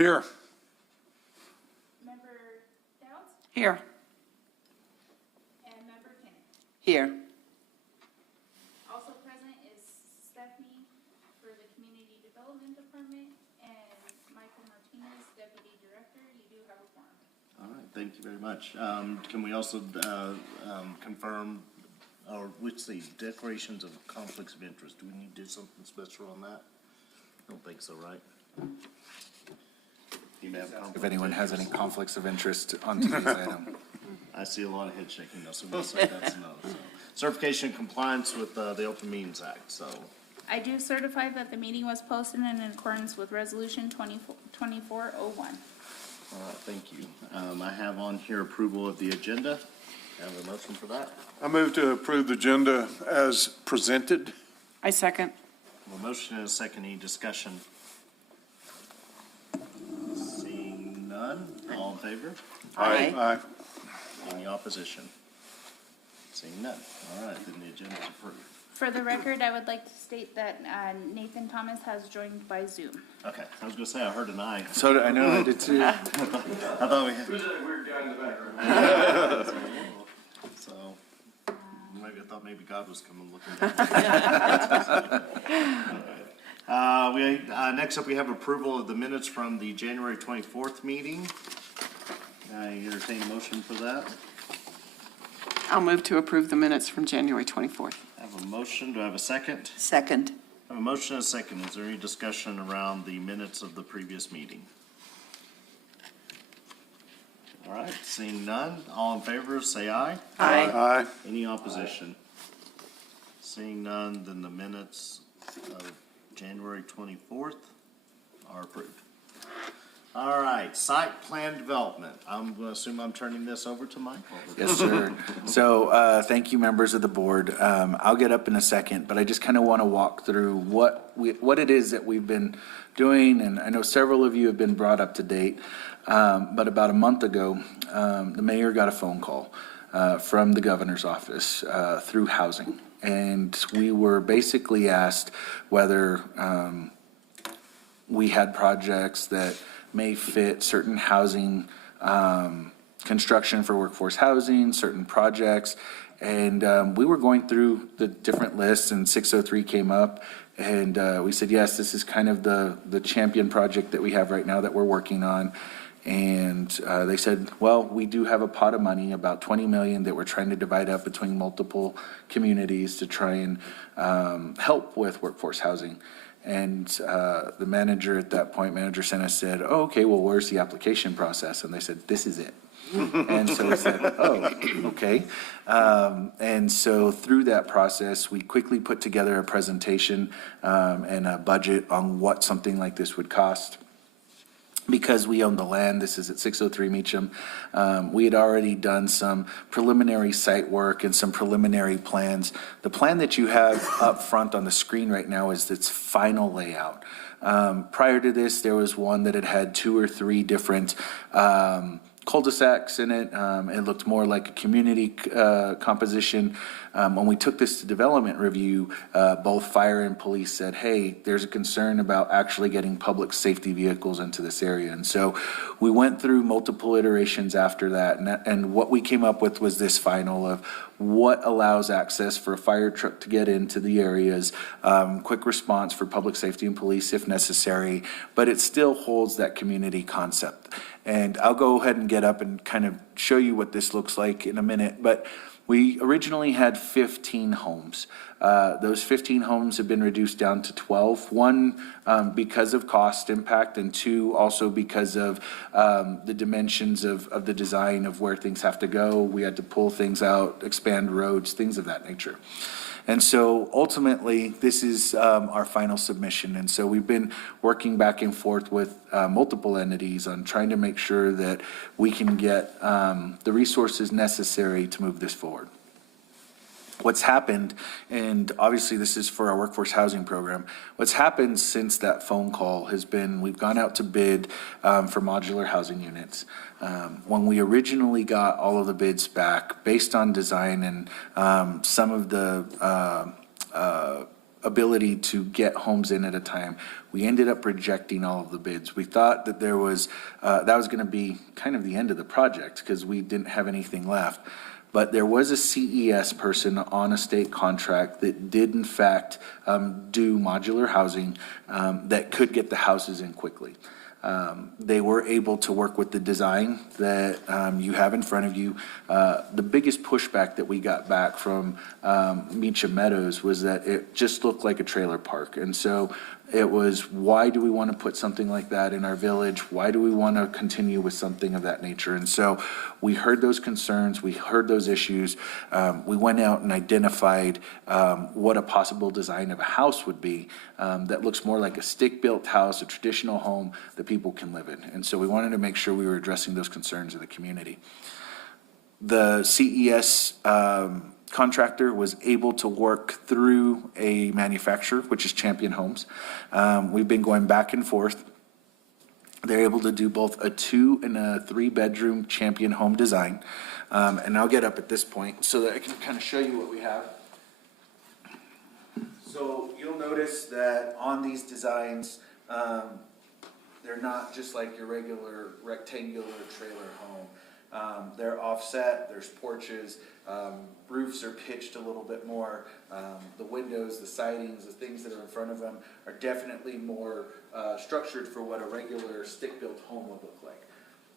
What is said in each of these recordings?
Here. Member Downs Here. and Member Kennedy. Here. Also present is Stephanie for the Community Development Department and Michael Martinez, Deputy Director. You do have a quorum. All right, thank you very much. Can we also confirm, or which these declarations of conflicts of interest? Do we need to do something special on that? I don't think so, right? You may have conflict If anyone of has any interest. conflicts of interest on today's item. I see a lot of head shaking though, so we'll say that's no. So. Certification and compliance with the Open Meetings Act, so. I do certify that the meeting was posted in accordance with Resolution 2401. All right, thank you. I have on here approval of the agenda. Have a motion for that? I move to approve the agenda as presented. I second. A motion and a second, any discussion? Seeing none, all in favor? Aye. Aye. Any opposition? Seeing none. All right, then the agenda is approved. For the record, I would like to state that Nathan Thomas has joined by Zoom. Okay, I was gonna say, I heard an aye. So I know I did too. I thought we had. Who's that weird guy in the background? So, maybe I thought maybe God was coming looking down. Next up, we have approval of the minutes from the January 24th meeting. I entertain a motion for that. I'll move to approve the minutes from January 24th. I have a motion, do I have a second? Second. I have a motion and a second. Is there any discussion around the minutes of the previous meeting? All right, seeing none, all in favor, say aye. Aye. Aye. Any opposition? Seeing none, then the minutes of January 24th are approved. All right, site plan development. I'm going to assume I'm turning this over to Michael. Yes, sir. So, thank you, members of the board. I'll get up in a second, but I just kind of want to walk through what it is that we've been doing, and I know several of you have been brought up to date. But about a month ago, the mayor got a phone call from the governor's office through housing, and we were basically asked whether we had projects that may fit certain housing construction for workforce housing, certain projects. And we were going through the different lists, and 603 came up, and we said, yes, this is kind of the champion project that we have right now that we're working on. And they said, well, we do have a pot of money, about 20 million, that we're trying to divide up between multiple communities to try and help with workforce housing. And the manager at that point, Manager Sena, said, oh, okay, well, where's the application process? And they said, this is it. And so we said, oh, okay. And so through that process, we quickly put together a presentation and a budget on what something like this would cost. Because we own the land, this is at 603 Meacham, we had already done some preliminary site work and some preliminary plans. The plan that you have up front on the screen right now is its final layout. Prior to this, there was one that had 2 or 3 different cul-de-sacs in it. It looked more like a community composition. When we took this to development review, both fire and police said, hey, there's a concern about actually getting public safety vehicles into this area. And so we went through multiple iterations after that. And what we came up with was this final of what allows access for a fire truck to get into the areas, quick response for public safety and police if necessary, but it still holds that community concept. And I'll go ahead and get up and kind of show you what this looks like in a minute, but we originally had 15 homes. Those 15 homes have been reduced down to 12. One, because of cost impact, and 2, also because of the dimensions of the design of where things have to go. We had to pull things out, expand roads, things of that nature. And so ultimately, this is our final submission. And so we've been working back and forth with multiple entities on trying to make sure that we can get the resources necessary to move this forward. What's happened, and obviously this is for our workforce housing program, what's happened since that phone call has been we've gone out to bid for modular housing units. When we originally got all of the bids back, based on design and some of the ability to get homes in at a time. We ended up rejecting all of the bids. We thought that there was, that was gonna be kind of the end of the project, because we didn't have anything left. But there was a CES person on a state contract that did in fact do modular housing that could get the houses in quickly. They were able to work with the design that you have in front of you. The biggest pushback that we got back from Meacham Meadows was that it just looked like a trailer park. And so it was, why do we want to put something like that in our village? Why do we want to continue with something of that nature? And so we heard those concerns, we heard those issues. We went out and identified what a possible design of a house would be that looks more like a stick-built house, a traditional home that people can live in. And so we wanted to make sure we were addressing those concerns of the community. The CES contractor was able to work through a manufacturer, which is Champion Homes. We've been going back and forth. They're able to do both a 2 and a 3-bedroom Champion home design. And I'll get up at this point so that I can kind of show you what we have. So you'll notice that on these designs, they're not just like your regular rectangular trailer home. They're offset, there's porches, roofs are pitched a little bit more. The windows, the sidings, the things that are in front of them are definitely more structured for what a regular stick-built home would look like.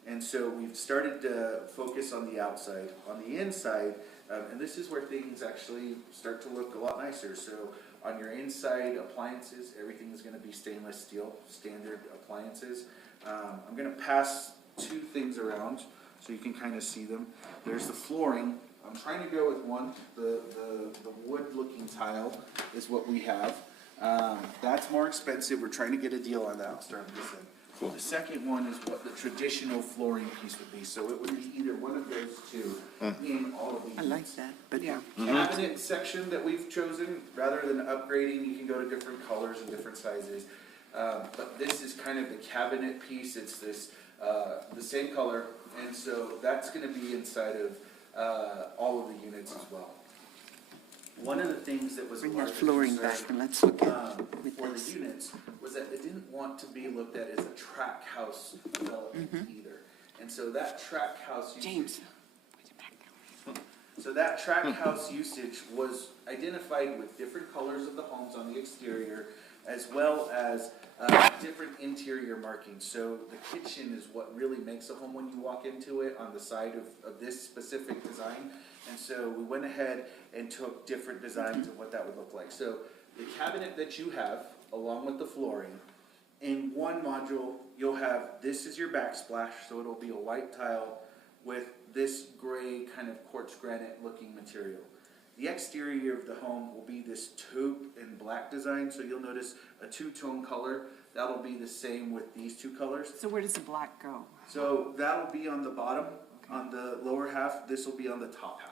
And so we've started to focus on the outside. On the inside, and this is where things actually start to look a lot nicer. So on your inside appliances, everything is going to be stainless steel, standard appliances. I'm going to pass 2 things around so you can kind of see them. There's the flooring. I'm trying to go with one. The wood-looking tile is what we have. That's more expensive. We're trying to get a deal on that. I'll start with this thing. The second one is what the traditional flooring piece would be. So it would be either one of those two in all of these. I like that, but yeah. Cabinet section that we've chosen, rather than upgrading, you can go to different colors and different sizes. But this is kind of the cabinet piece. It's this, the same color. And so that's gonna be inside of all of the units as well. One of the things that was a Bring larger that flooring back concern, and let's look at with for the this. units was that they didn't want to be looked at as a track house development either. And so that track house usage. James. So that track house usage was identified with different colors of the homes on the exterior, as well as different interior markings. So the kitchen is what really makes a home when you walk into it on the side of this specific design. And so we went ahead and took different designs of what that would look like. So the cabinet that you have, along with the flooring, in one module, you'll have, this is your backsplash, so it'll be a white tile with this gray kind of quartz granite looking material. The exterior of the home will be this taupe and black design, so you'll notice a 2-tone color. That'll be the same with these 2 colors. So where does the black go? So that'll be on the bottom, on the lower half, this will be on the top half.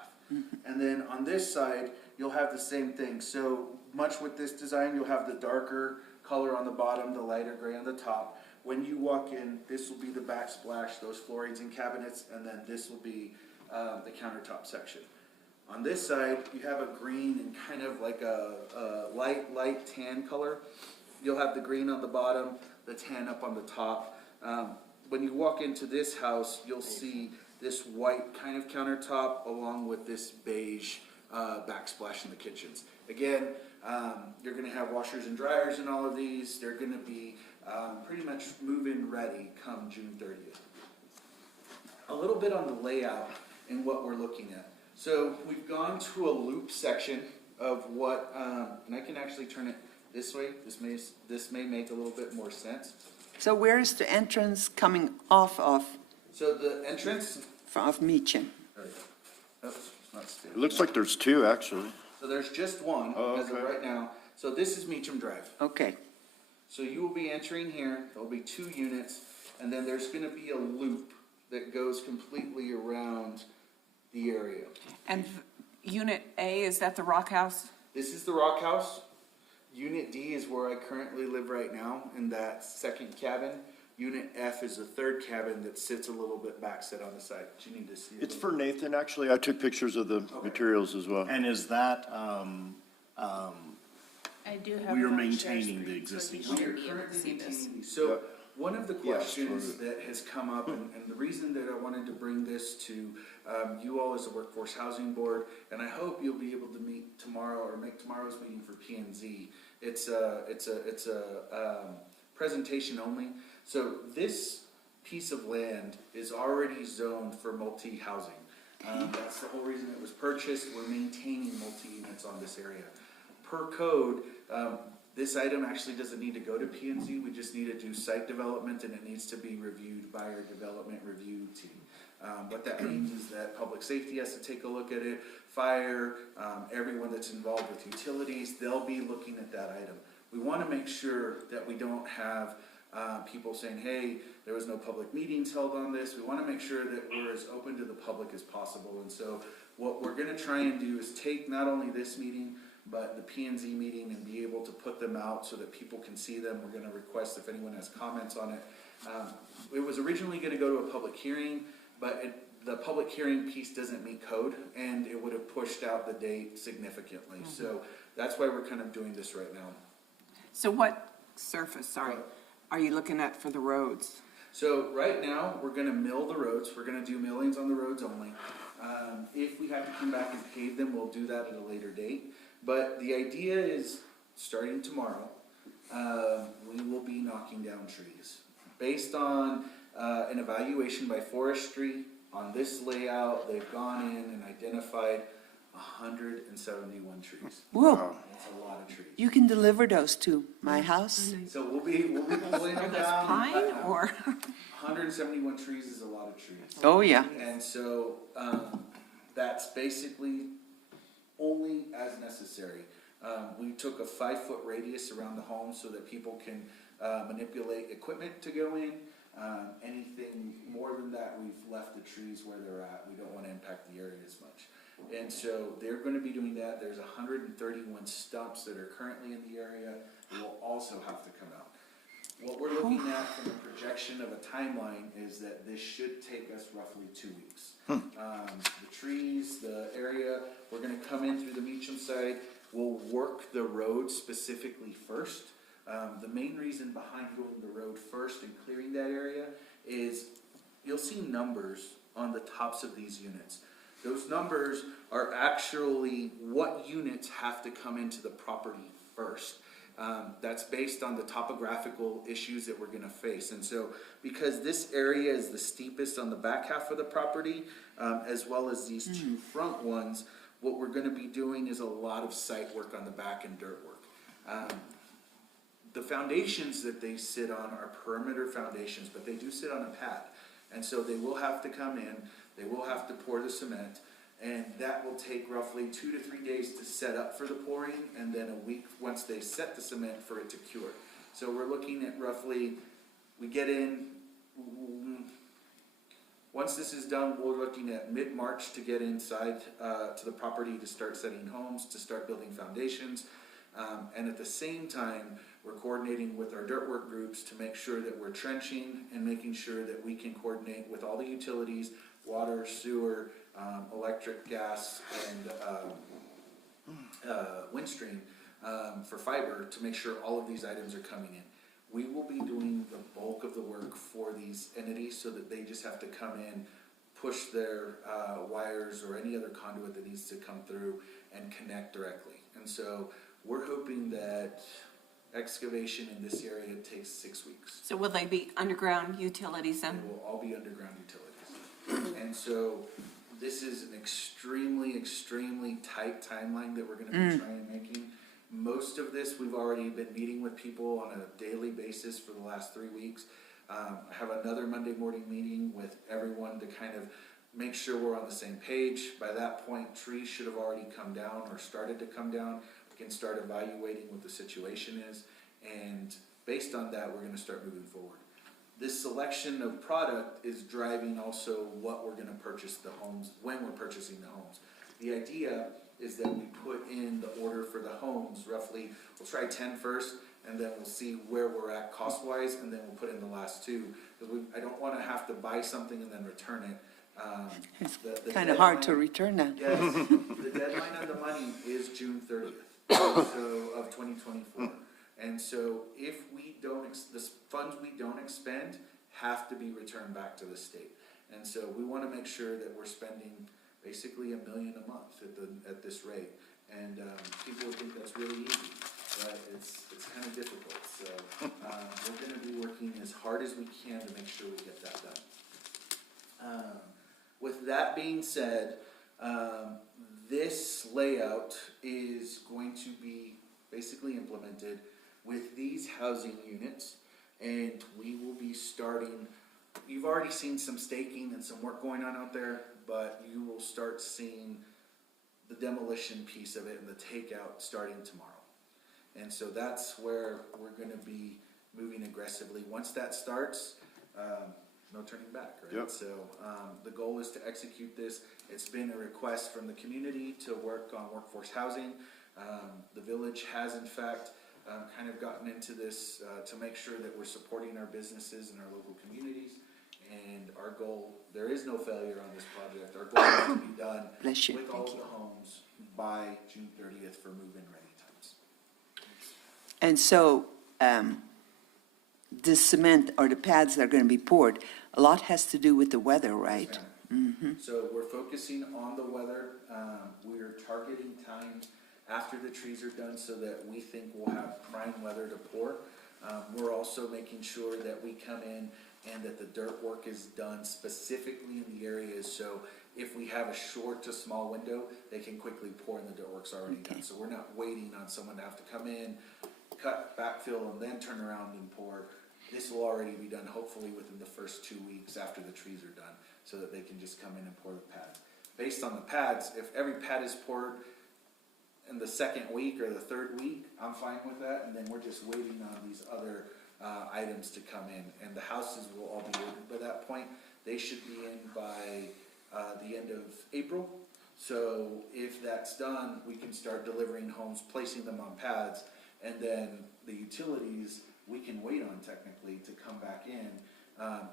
And then on this side, you'll have the same thing. So much with this design, you'll have the darker color on the bottom, the lighter gray on the top. When you walk in, this will be the backsplash, those floorings and cabinets, and then this will be the countertop section. On this side, you have a green and kind of like a light tan color. You'll have the green on the bottom, the tan up on the top. When you walk into this house, you'll see this white kind of countertop along with this beige backsplash in the kitchens. Again, you're gonna have washers and dryers in all of these. They're gonna be pretty much move-in ready come June 30th. A little bit on the layout and what we're looking at. So we've gone to a loop section of what, and I can actually turn it this way. This may make a little bit more sense. So where is the entrance coming off of, So the entrance, of Meacham? there we go. Oops, not still. It looks like there's 2, actually. So there's just one Oh, as of okay. right now. So this is Meacham Drive. Okay, So you will be entering here, there'll be 2 units, and then there's gonna be a loop that goes completely around the area. And Unit A, is that the Rock House? This is the Rock House. Unit D is where I currently live right now, in that second cabin. Unit F is the 3rd cabin that sits a little bit back set on the side. You need to see it. It's for Nathan, actually. I took pictures of the materials as well. And is that, And I do have. We are it on share maintaining the screen, existing so you We are should be able to currently see this. maintaining these. So, one of the Yeah, questions sure. that has come up, and the reason that I wanted to bring this to you all as a Workforce Housing Board, and I hope you'll be able to meet tomorrow or make tomorrow's meeting for P and Z. It's a presentation only. So this piece of land is already zoned for multi-housing. That's the whole reason it was purchased. We're maintaining multi-units on this area. Per code, this item actually doesn't need to go to P and Z. We just need to do site development, and it needs to be reviewed by our development review team. What that means is that public safety has to take a look at it, fire, everyone that's involved with utilities, they'll be looking at that item. We want to make sure that we don't have people saying, hey, there was no public meetings held on this. We want to make sure that we're as open to the public as possible. And so what we're going to try and do is take not only this meeting, but the P and Z meeting, and be able to put them out so that people can see them. We're going to request if anyone has comments on it. It was originally going to go to a public hearing, but the public hearing piece doesn't meet code, and it would have pushed out the date significantly. So that's why we're kind of doing this right now. So what surface, are you looking at for the roads? So right now, we're gonna mill the roads. We're gonna do millings on the roads only. If we have to come back and pave them, we'll do that at a later date. But the idea is, starting tomorrow, we will be knocking down trees. Based on an evaluation by forestry on this layout, they've gone in and identified 171 trees. Whoa, That's a lot of trees. you can deliver those to my house? So we'll be pulling Are them those down. pine or? 171 trees is a lot of trees. Oh, yeah. And so, that's basically only as necessary. We took a 5-foot radius around the home so that people can, manipulate equipment to go in. Anything more than that, we've left the trees where they're at. We don't wanna impact the area as much. And so they're gonna be doing that. There's 131 stumps that are currently in the area that will also have to come out. What we're looking at from a projection of a timeline is that this should take us roughly 2 weeks. The trees, the area, we're gonna come in through the Meacham side. We'll work the road specifically first. The main reason behind going the road first and clearing that area is you'll see numbers on the tops of these units. Those numbers are actually what units have to come into the property first. That's based on the topographical issues that we're gonna face. And so, because this area is the steepest on the back half of the property, as well as these two front ones, what we're gonna be doing is a lot of site work on the back and dirt work. The foundations that they sit on are perimeter foundations, but they do sit on a pad. And so they will have to come in, they will have to pour the cement, and that will take roughly 2 to 3 days to set up for the pouring, and then a week once they set the cement for it to cure. So we're looking at roughly, we get in, once this is done, we're looking at mid-March to get inside to the property to start setting homes, to start building foundations. And at the same time, we're coordinating with our dirt work groups to make sure that we're trenching and making sure that we can coordinate with all the utilities, water, sewer, electric, gas, and Windstream for fiber to make sure all of these items are coming in. We will be doing the bulk of the work for these entities so that they just have to come in, push their wires or any other conduit that needs to come through and connect directly. And so we're hoping that excavation in this area takes 6 weeks. So will they be underground utilities They then? will all be underground utilities. And so this is an extremely, extremely tight timeline that we're gonna be trying making. Most of this, we've already been meeting with people on a daily basis for the last 3 weeks. I have another Monday morning meeting with everyone to kind of make sure we're on the same page. By that point, trees should have already come down or started to come down. We can start evaluating what the situation is, and based on that, we're gonna start moving forward. This selection of product is driving also what we're gonna purchase the homes, when we're purchasing the homes. The idea is that we put in the order for the homes roughly, we'll try 10 first, and then we'll see where we're at cost-wise, and then we'll put in the last 2. Because I don't wanna have to buy something and then return it. It's The kind of hard to deadline- return that. Yes, the deadline on the money is June 30th. of 2024. And so if we don't, the funds we don't expend have to be returned back to the state. And so we want to make sure that we're spending basically $1 million a month at this rate. And people would think that's really easy, but it's kind of difficult. So we're going to be working as hard as we can to make sure we get that done. With that being said, this layout is going to be basically implemented with these housing units, and we will be starting. You've already seen some staking and some work going on out there, but you will start seeing the demolition piece of it and the takeout starting tomorrow. And so that's where we're going to be moving aggressively. Once that starts, no turning back, right? Yep. So the goal is to execute this. It's been a request from the community to work on workforce housing. The village has, in fact, kind of gotten into this to make sure that we're supporting our businesses and our local communities. And our goal, there is no failure on this project. Our goal is to be done Bless you. with all Thank of the homes by June 30th for move-in ready times. And so, the cement or the pads that are going to be poured, a lot has to do with the weather, right? So we're focusing on the weather. We're targeting times after the trees are done so that we think we'll have prime weather to pour. We're also making sure that we come in and that the dirt work is done specifically in the areas. So if we have a short to small window, they can quickly pour and the dirt work's already done. So we're not waiting on someone to have to come in, cut, backfill, and then turn around and pour. This will already be done hopefully within the first 2 weeks after the trees are done so that they can just come in and pour the pads. Based on the pads, if every pad is poured in the second week or the third week, I'm fine with that. And then we're just waiting on these other items to come in. And the houses will all be ordered by that point. They should be in by the end of April. So if that's done, we can start delivering homes, placing them on pads, and then the utilities we can wait on technically to come back in.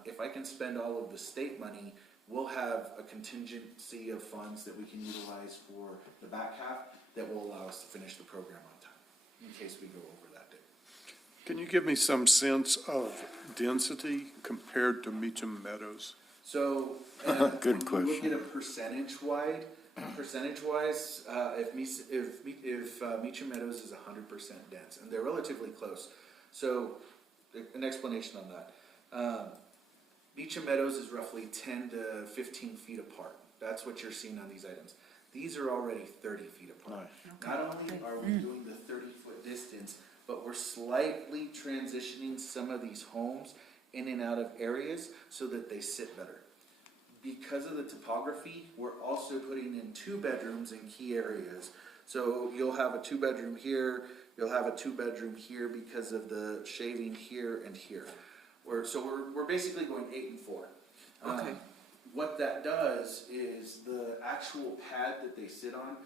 If I can spend all of the state money, we'll have a contingency of funds that we can utilize for the back half that will allow us to finish the program on time, in case we go over that day. Can you give me some sense of density compared to Meacham Meadows? So, Good when you look question. at a percentage-wise, if Meacham Meadows is 100% dense, and they're relatively close. So, an explanation on that. Meacham Meadows is roughly 10 to 15 feet apart. That's what you're seeing on these items. These are already 30 feet apart. Not only are we doing the 30-foot distance, but we're slightly transitioning some of these homes in and out of areas so that they sit better. Because of the topography, we're also putting in 2 bedrooms in key areas. So you'll have a 2-bedroom here, you'll have a 2-bedroom here because of the shading here and here. We're basically going 8 and 4. Okay. What that does is the actual pad that they sit on,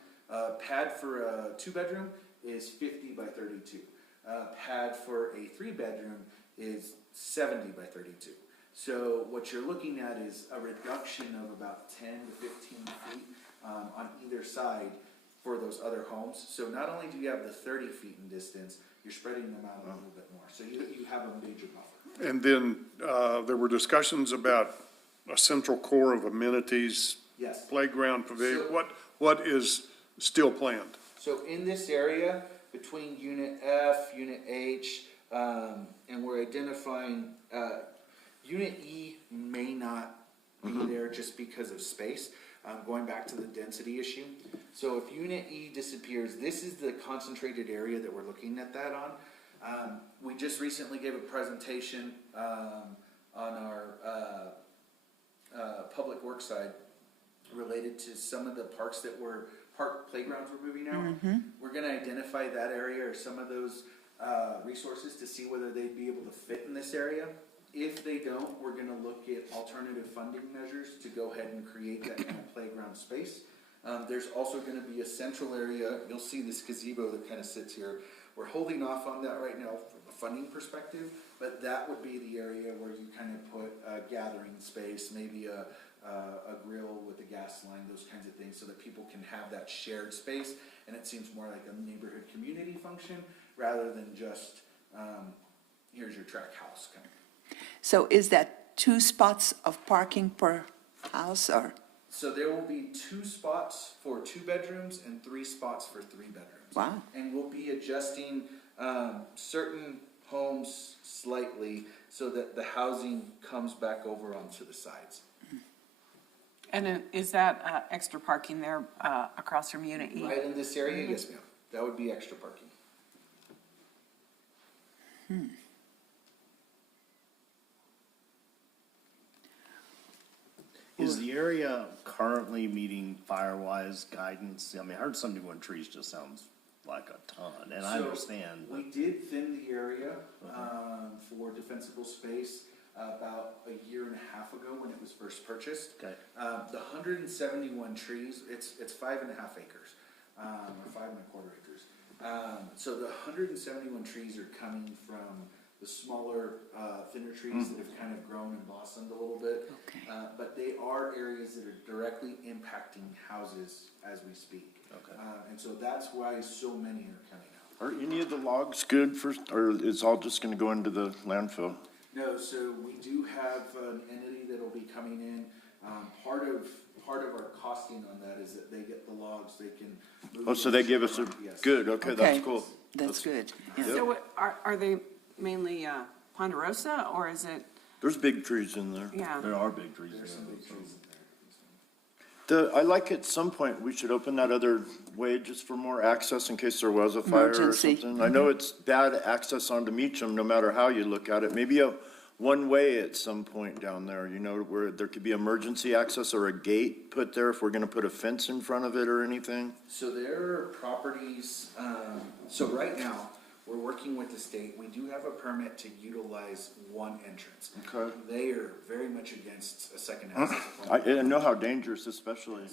pad for a 2-bedroom is 50 by 32. Pad for a 3-bedroom is 70 by 32. So what you're looking at is a reduction of about 10 to 15 feet on either side for those other homes. So not only do you have the 30 feet in distance, you're spreading them out a little bit more. So you have a major buffer. And then there were discussions about a central core of amenities, Yes. playground, pavilion. So- What is still planned? So in this area, between Unit F, Unit H, and we're identifying, Unit E may not be there just because of space, going back to the density issue. So if Unit E disappears, this is the concentrated area that we're looking at that on. We just recently gave a presentation on our public works side related to some of the park playgrounds we're moving out. We're gonna identify that area or some of those resources to see whether they'd be able to fit in this area. If they don't, we're gonna look at alternative funding measures to go ahead and create that kind of playground space. There's also gonna be a central area, you'll see this gazebo that kind of sits here. We're holding off on that right now from a funding perspective, but that would be the area where you kind of put a gathering space, maybe a a grill with a gas line, those kinds of things, so that people can have that shared space, and it seems more like a neighborhood community function rather than just, here's your track house kind of. So is that 2 spots of parking per house, or? So there will be 2 spots for 2 bedrooms and 3 spots for 3 bedrooms. Wow. And we'll be adjusting certain homes slightly so that the housing comes back over onto the sides. And is that extra parking there across from Unit E? Right in this area, yes ma'am, that would be extra parking. Is the area currently meeting Firewise guidance? I mean, I heard 71 trees just sounds like a ton, and I So, understand, but. We did thin the area for defensible space about a year and a half ago when it was first purchased. Okay. The 171 trees, it's 5.5 acres, or 5 1/4 acres. So the 171 trees are coming from the smaller, thinner trees that have kind of grown and blossomed a little bit. Okay. But they are areas that are directly impacting houses as we speak. Okay. And so that's why so many are coming out. Are any of the logs good for, or is all just gonna go into the landfill? No, so we do have an entity that'll be coming in. Part of our costing on that is that they get the logs, they can move. Oh, so they those give us a, around. Yes. good, okay, Okay. that's cool. That's good. Yeah. So are they mainly ponderosa, or is it, There's big trees in there. yeah? There are big trees There's some there. big trees in there. I like at some point, we should open that other way just for more access in case there was a fire or Emergency. something. I know it's bad access onto Meacham, no matter how you look at it. Maybe a one-way at some point down there, you know, where there could be emergency access or a gate put there if we're gonna put a fence in front of it or anything. So there are properties, so right now, we're working with the state. We do have a permit to utilize one entrance. Okay. They are very much against a second access I point. know how dangerous, especially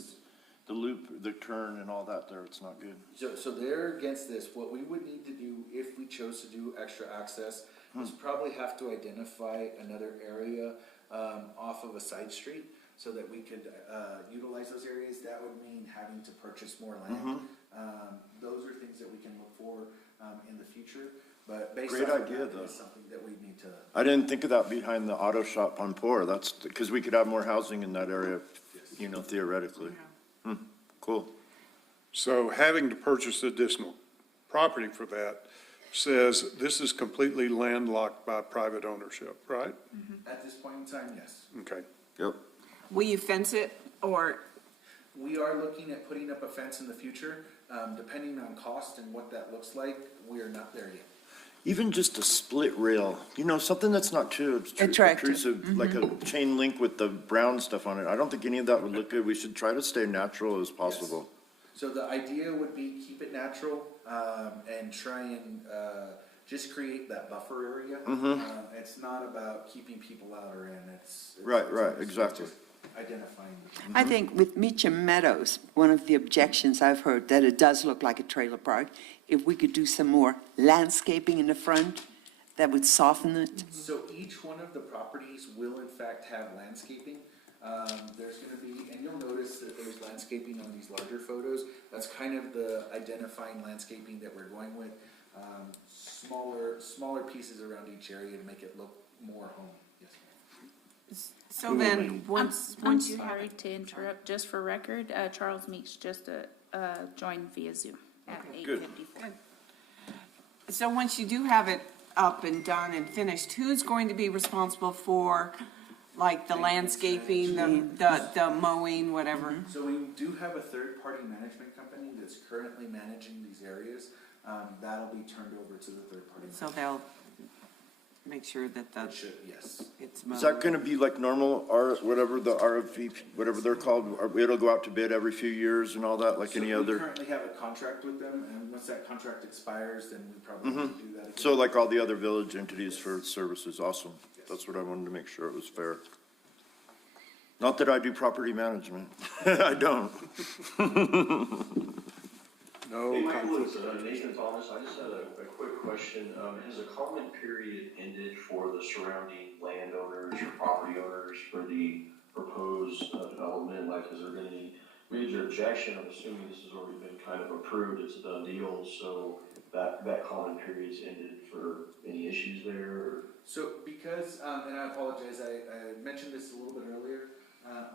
the loop, the turn and all that there, it's not good. So they're against this. What we would need to do if we chose to do extra access is probably have to identify another area off of a side street so that we could utilize those areas. That would mean having to purchase more land. Those are things that we can look for in the future, but based Great on idea, that, though. it's something that we need to. I didn't think of that behind the auto shop on Poor. That's, because we could have more housing in that area, you know, theoretically. Cool. So having to purchase additional property for that says this is completely landlocked by private ownership, right? At this point in time, yes. Okay. Yep. Will you fence it, or, We are looking at putting up a fence in the future, depending on cost and what that looks like. We are not there yet. Even just a split rail, you know, something that's not too Attractive. obtrusive, like a chain link with the brown stuff on it. I don't think any of that would look good. We should try to stay natural as possible. So the idea would be keep it natural, and try and, just create that buffer area. It's not about keeping people out or in, it's. Right, it's exactly. just Identifying. I think with Meacham Meadows, one of the objections I've heard, that it does look like a trailer park, if we could do some more landscaping in the front, that would soften it. So each one of the properties will in fact have landscaping. There's gonna be, and you'll notice that there's landscaping on these larger photos. That's kind of the identifying landscaping that we're going with. Smaller pieces around each area to make it look more homey. Yes, ma'am. so then, once I'm you have sorry it? to interrupt, just for record, Charles Meeks just joined via Zoom at Good. 8:54. So once you do have it up and done and finished, who's going to be responsible for, like, the landscaping, the mowing, whatever? So we do have a third-party management company that's currently managing these areas. That'll be turned over to the third-party. So they'll make sure that It should, yes. it's Is that mowed. gonna be like normal, whatever the RFP, whatever they're called, or it'll go out to bid every few years and all that, like any So we other? currently have a contract with them, and once that contract expires, then we probably need to do that again. So like all the other village entities for services, awesome. That's what I wanted to make sure it was fair. Not that I do property management. I don't. No Hey, Michael, conflict it's of interest. Nathan Thomas. I just had a quick question. Has a comment period ended for the surrounding landowners or property owners for the proposed development? Like, is there any major objection? I'm assuming this has already been kind of approved, it's a done deal, so that comment period's ended for any issues there, or? So because, and I apologize, I mentioned this a little bit earlier,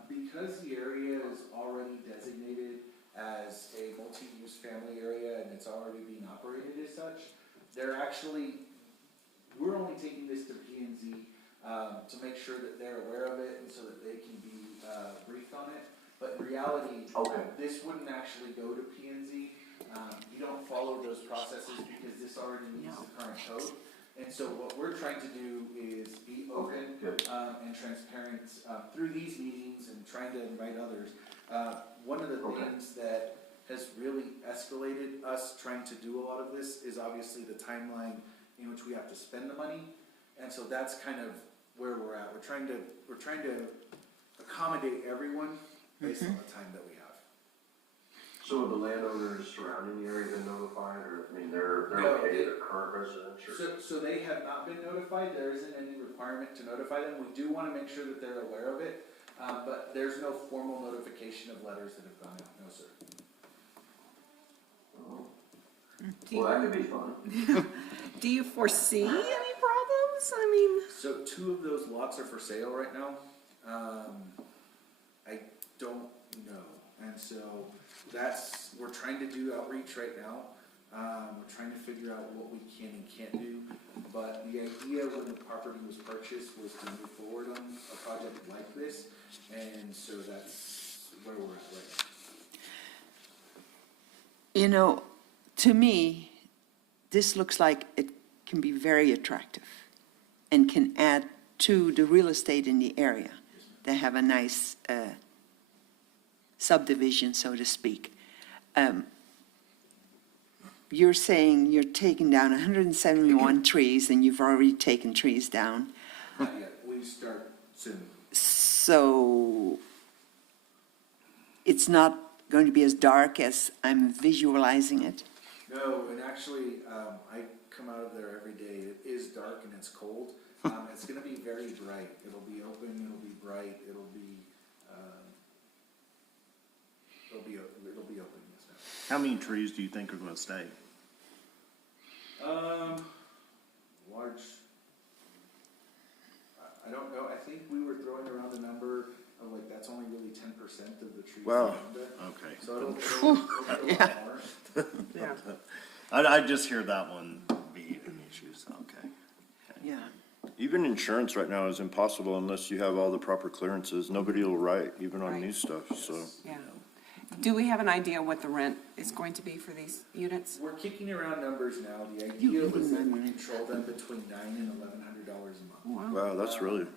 because the area is already designated as a multi-use family area and it's already being operated as such, we're only taking this to P and Z to make sure that they're aware of it and so that they can be briefed on it. But in reality, this wouldn't actually go to P and Z. You don't follow those processes because this already meets the current code. And so what we're trying to do is be open and transparent through these meetings and trying to invite others. One of the things that has really escalated us trying to do a lot of this is obviously the timeline in which we have to spend the money. And so that's kind of where we're at. We're trying to accommodate everyone based on the time that we have. So have the landowners surrounding the area been notified, or, I mean, they're No, okay, they're current residents, or? So they have not been notified, there isn't any requirement to notify them, we do wanna make sure that they're aware of it, but there's no formal notification of letters that have gone out, no sir. Well, that could be fun. Do you foresee any problems? I mean, So 2 of those lots are for sale right now, I don't know, and so we're trying to do outreach right now. We're trying to figure out what we can and can't do, but the idea when the property was purchased was to move forward on a project like this, and so that's where we're at right now. You know, to me, this looks like it can be very attractive and can add to the real estate in the area. They have a nice subdivision, so to speak. You're saying you're taking down 171 trees and you've already taken trees down. Not yet, we start soon. So it's not going to be as dark as I'm visualizing it? No, and actually, I come out of there every day. It is dark and it's cold. It's gonna be very bright. It'll be open, it'll be bright, it'll be open, yes, ma'am. How many trees do you think are gonna stay? Large, I don't know, I think we were throwing around the number of like, that's only really 10% of the trees Wow. around there. Okay. So it'll be a lot more. yeah. I just hear that one be an issue, so, okay. Yeah. Even insurance right now is impossible unless you have all the proper clearances. Nobody will write, even on Right. new stuff, so. Yeah. Do we have an idea what the rent is going to be for these units? We're kicking around numbers now. The idea was that we control them between $900 and $1,100 a month. Wow, that's really,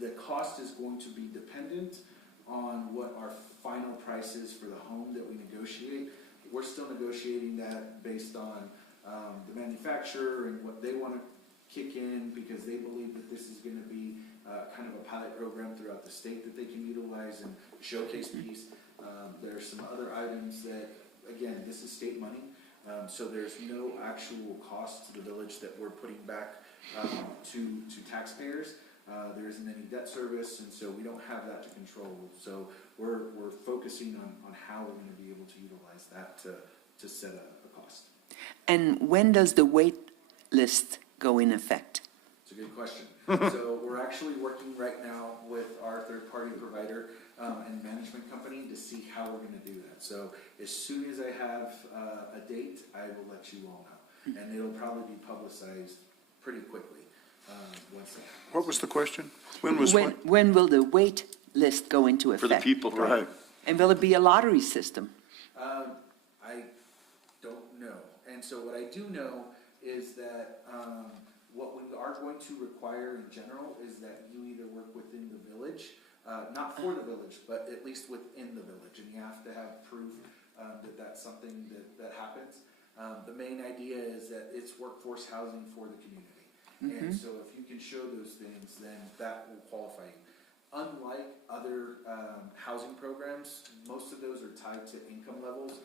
The cost is going to be dependent on what our final price is for the home that we negotiate. We're still negotiating that based on the manufacturer and what they want to kick in, because they believe that this is going to be kind of a pilot program throughout the state that they can utilize and showcase piece. There's some other items that, again, this is state money, so there's no actual cost to the village that we're putting back to taxpayers. There isn't any debt service, and so we don't have that to control. So we're focusing on how we're going to be able to utilize that to set a cost. And when does the wait list go in effect? It's a good question. So we're actually working right now with our third-party provider and management company to see how we're going to do that. So as soon as I have a date, I will let you all know. And it'll probably be publicized pretty quickly once that happens. What was the question? When was what? When will the wait list go into for effect? the people, right? And will it be a lottery system? I don't know. And so what I do know is that what we are going to require in general is that you either work within the village, not for the village, but at least within the village. And you have to have proof that that's something that happens. The main idea is that it's workforce housing for the community. And so if you can show those things, then that will qualify you. Unlike other housing programs, most of those are tied to income levels.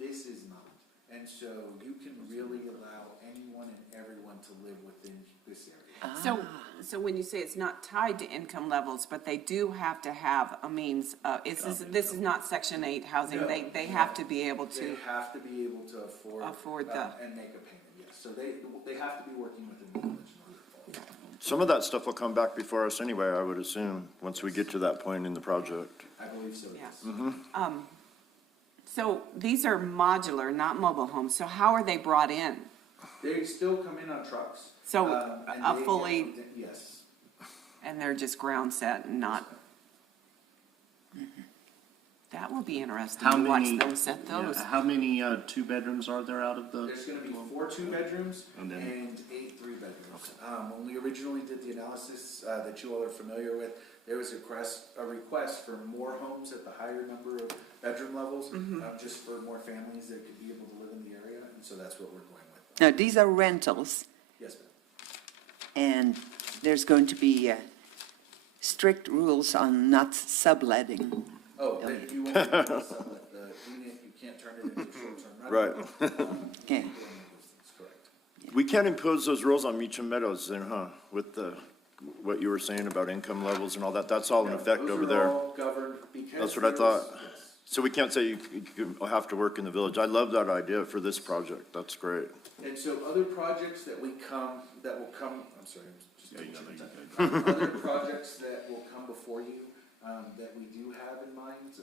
This is not. And so you can really allow anyone and everyone to live within this area. So when you say it's not tied to income levels, but they do have to have a means, this is not Section 8 housing, No, they have to be able They to, have to be able to afford the- and make a payment, yes. So they have to be working within the village in order to qualify. Some of that stuff will come back before us anyway, I would assume, once we get to that point in the project. I believe so, yeah. yes. So these are modular, not mobile homes, so how are they brought in? They still come in on trucks. So, and a they- fully- Yes. And they're just ground set and not? That will be interesting How to watch many? them set those. Yeah, how many, 2 bedrooms are there out of the? There's gonna be 4 2-bedrooms And and then- 8 3-bedrooms. When we originally did the analysis, that you all are familiar with, there was a request for more homes at the higher number of bedroom levels, just for more families that could be able to live in the area, and so that's what we're going with. Now, these are rentals, Yes, ma'am. and there's going to be strict rules on not subletting. Oh, that you won't be able to sublet the unit, you can't turn it into a short-term rental. Right. Okay. Correct. We can't impose those rules on Meacham Meadows then, huh? With what you were saying about income levels and all that, that's all in effect over Those are there. all governed because. That's what I there's- thought. yes. So we can't say you have to work in the village. I love that idea for this project. That's great. And so other projects that will come, I'm sorry, I'm just taking time. Other projects that will come before you, that we do have in mind,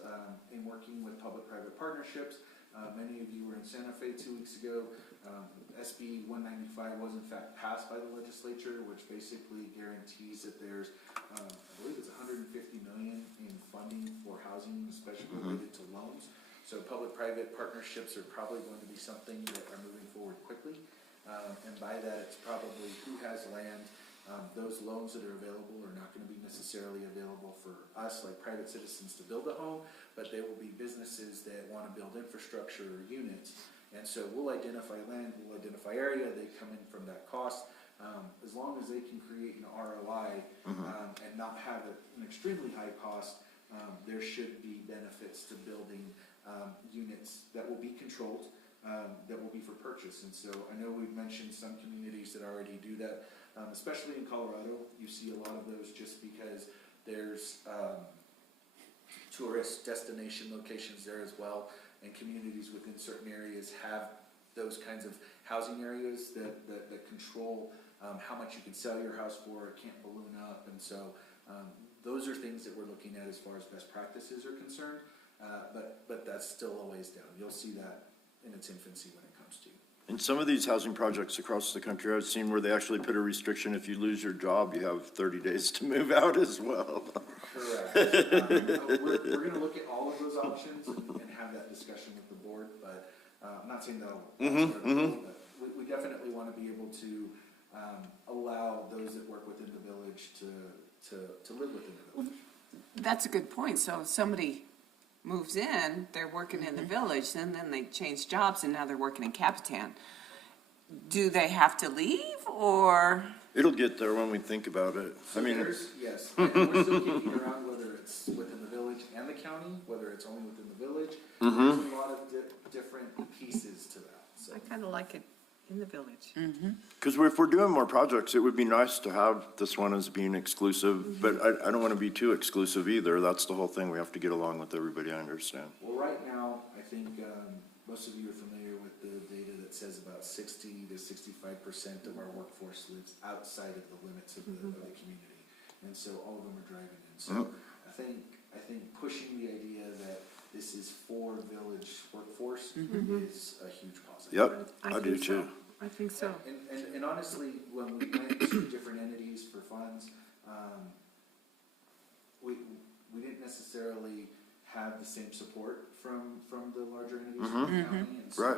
in working with public-private partnerships. Many of you were in Santa Fe 2 weeks ago. SB 195 was in fact passed by the legislature, which basically guarantees that there's, I believe it's 150 million in funding for housing, especially related to loans. So public-private partnerships are probably going to be something that are moving forward quickly. And by that, it's probably who has land. Those loans that are available are not gonna be necessarily available for us, like private citizens, to build a home, but they will be businesses that wanna build infrastructure or units. And so we'll identify land, we'll identify area, they come in from that cost. As long as they can create an ROI, and not have an extremely high cost, there should be benefits to building, units that will be controlled, that will be for purchase. And so I know we've mentioned some communities that already do that, especially in Colorado. You see a lot of those just because there's, tourist destination locations there as well. And communities within certain areas have those kinds of housing areas that control, how much you can sell your house for, it can't balloon up. And so, those are things that we're looking at as far as best practices are concerned. But that's still a ways down. You'll see that in its infancy when it comes to. In some of these housing projects across the country, I've seen where they actually put a restriction, if you lose your job, you have 30 days to move out as well. Correct. We're gonna look at all of those options and have that discussion with the board, but, I'm not saying that'll, but we definitely wanna be able to, allow those that work within the village to live within the village. That's a good point. So if somebody moves in, they're working in the village, and then they change jobs and now they're working in Capitan. Do they have to leave, or? It'll get there when we think about it. I mean, Yes, and we're still kicking around whether it's within the village and the county, whether it's only within the village. There's a lot of different pieces to that, so. I kind of like it in the village. because if we're doing more projects, it would be nice to have this one as being exclusive, but I don't want to be too exclusive either. That's the whole thing. We have to get along with everybody, I understand. Well, right now, I think, most of you are familiar with the data that says about 60 to 65% of our workforce lives outside of the limits of the community. And so all of them are driving in. So I think pushing the idea that this is for village workforce is a huge positive. Yep, I do think so. too. I think so. And honestly, when we went to different entities for funds, we didn't necessarily have the same support from the larger entities from the county. And so, Right.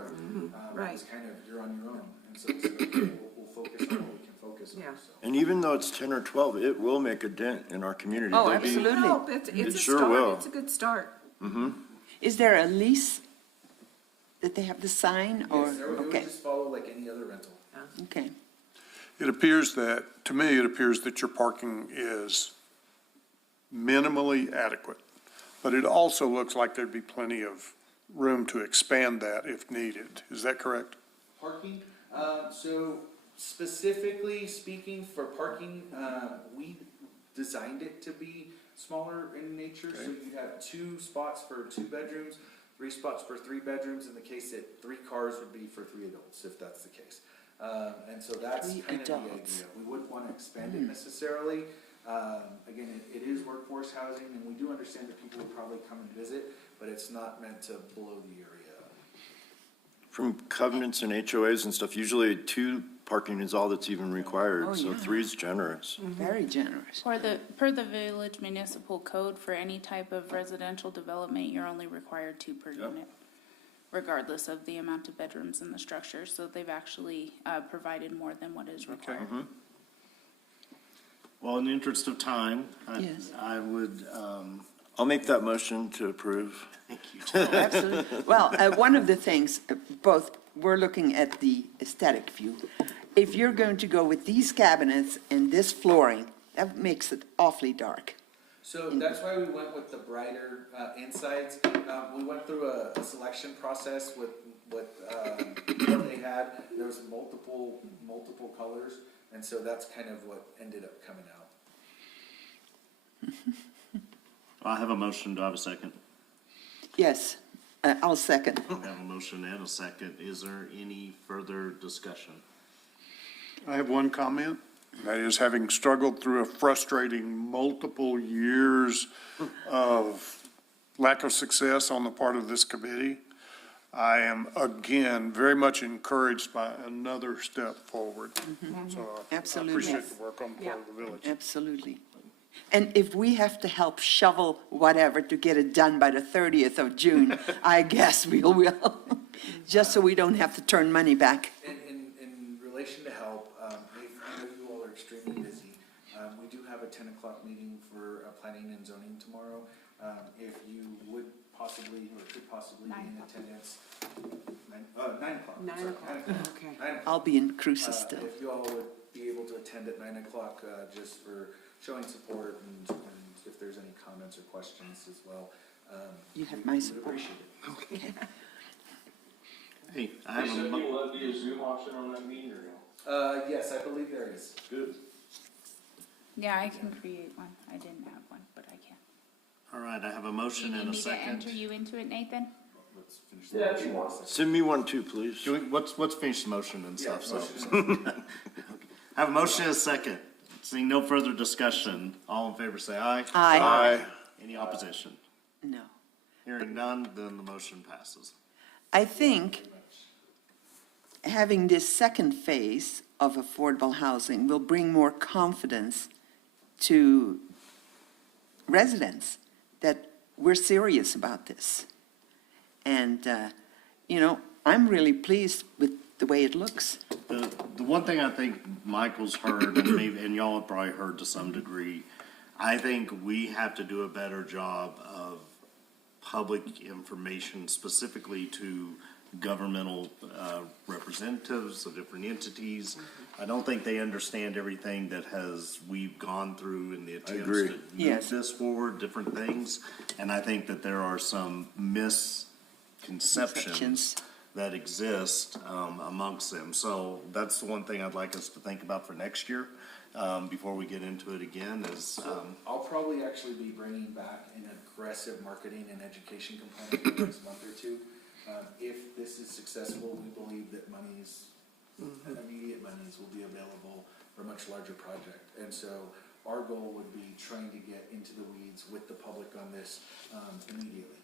Right. it's kind of, you're on your own. And so we said, okay, we'll focus on what we can focus on, Yeah. so. And even though it's 10 or 12, it will make a dent in our community. Oh, There'll be- absolutely. No, it's It a sure start. will. It's a good start. Is there a lease that they have to sign, or, Yes, it would okay, just follow like any other rental. okay. It appears that, to me, it appears that your parking is minimally adequate. But it also looks like there'd be plenty of room to expand that if needed. Is that correct? Parking, so specifically speaking for parking, we designed it to be smaller in nature. So you have 2 spots for 2 bedrooms, 3 spots for 3 bedrooms. In the case that 3 cars would be for 3 adults, if that's the case. And so that's 3 kind of the adults. idea. We wouldn't want to expand it necessarily. Again, it is workforce housing, and we do understand that people would probably come and visit, but it's not meant to blow the area up. From covenants and HOAs and stuff, usually 2 parking is all that's even required, Oh, so yeah. 3 is generous. Very generous. Per the village municipal code, for any type of residential development, you're only required 2 per unit, regardless of the amount of bedrooms in the structure. So they've actually provided more than what is required. Well, in the interest of time, Yes. I would, I'll make that motion to approve. thank you. Absolutely. Well, one of the things, both, we're looking at the aesthetic view. If you're going to go with these cabinets and this flooring, that makes it awfully dark. So that's why we went with the brighter insides. We went through a selection process with what they had. There was multiple colors, and so that's kind of what ended up coming out. I have a motion, do I have a second? Yes, I'll second. I have a motion and a second. Is there any further discussion? I have one comment. That is, having struggled through a frustrating multiple years of lack of success on the part of this committee, I am again very much encouraged by another step forward. So I Absolutely. appreciate the work on the part of the village. Absolutely. And if we have to help shovel whatever to get it done by the 30th of June, I guess we will, just so we don't have to turn money back. In relation to help, I know you all are extremely busy. We do have a 10 o'clock meeting for planning and zoning tomorrow. If you would possibly, or could possibly be in attendance, 9 o'clock. 9 sorry, o'clock, 9 o'clock. okay. 9 o'clock. I'll be in Cruces still. If you all would be able to attend at 9 o'clock, just for showing support and if there's any comments or questions as well. You have my Would support. appreciate it. Hey, I They have a, said mo- will that be a Zoom option on that meeting or no? Yes, I believe there is. Good. Yeah, I can create one. I didn't have one, but I can. all right, I have a Do motion you need and a me to enter second. you into it, Nathan? Let's finish the Yeah, if motion. you want. Send me one too, please. Let's finish the motion and Yeah, stuff, so. motion. I have a motion and a second. Seeing no further discussion, all in favor say aye. Aye. Any opposition? No. Hearing none, then the motion passes. I think having this second phase of affordable housing will bring more confidence to residents that we're serious about this. And, I'm really pleased with the way it looks. The one thing I think Michael's heard, and maybe, and y'all have probably heard to some degree, I think we have to do a better job of public information specifically to governmental representatives of different entities. I don't think they understand everything that we've gone through in the attempts agree. to move Yes. this forward, different things. And I think that there are some misconceptions that exist amongst them. So that's the one thing I'd like us to think about for next year, before we get into it again, is, I'll probably actually be bringing back an aggressive marketing and education component in the next month or two. If this is successful, we believe that immediate monies will be available for a much larger project. And so our goal would be trying to get into the weeds with the public on this immediately.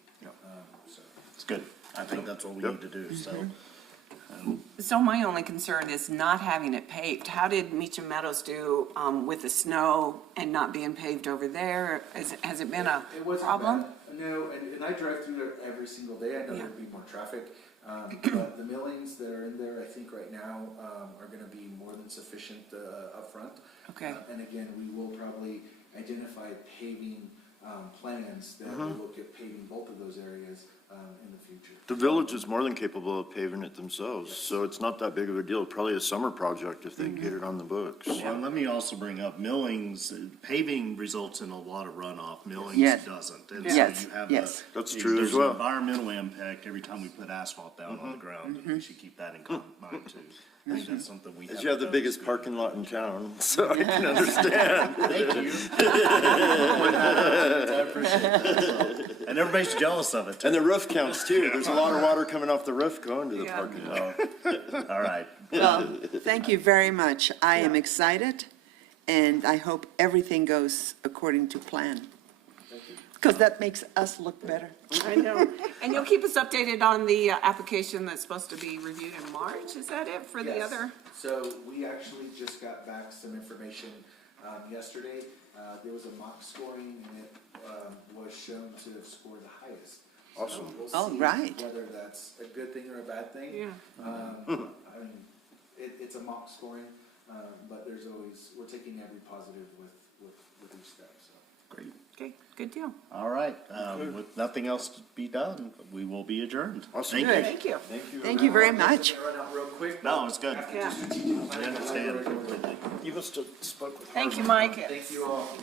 So. it's good. I think that's what we need to do, so. So my only concern is not having it paved. How did Meacham Meadows do with the snow and not being paved over there? Has it been a It wasn't problem? bad. No, and I drive through there every single day. I know Yeah. there'd be more traffic. But the millings that are in there, I think right now, are gonna be more than sufficient, upfront. Okay. And again, we will probably identify paving, plans that will look at paving both of those areas in the future. The village is more than capable of paving it themselves, so it's not that big of a deal. Probably a summer project if they can get it on the books. And let me also bring up millings, paving results in a lot of runoff, millings Yes. doesn't. And Yes, so you have yes. That's true as there's an well. environmental impact every time we put asphalt down on the ground, and we should keep that in mind too. I think that's something we have. You have the biggest parking lot in town, so I can understand. Thank you. I appreciate that. And everybody's jealous of it too. And the roof counts too. There's a lot of water coming off the roof going to the Yeah. parking lot. All right. Well, thank you very much. I am excited, and I hope everything goes according to plan. Because that makes us look better. I know. And you'll keep us updated on the application that's supposed to be reviewed in March, is that it, for the Yes. other? So we actually just got back some information yesterday. There was a mock scoring and it was shown to have scored the highest. Awesome. So we'll All see right. whether that's a good thing or a bad thing. Yeah. I mean, it's a mock scoring, but there's always, we're taking every positive with each step, so. Great. Okay, good deal. All right. With nothing else to be done, we will be adjourned. Awesome. Thank you. Thank you. Thank you very much. Run out real quick. No, it's good. Yeah. I understand completely. You must have spoke with Thank you, Mike. Thank you all.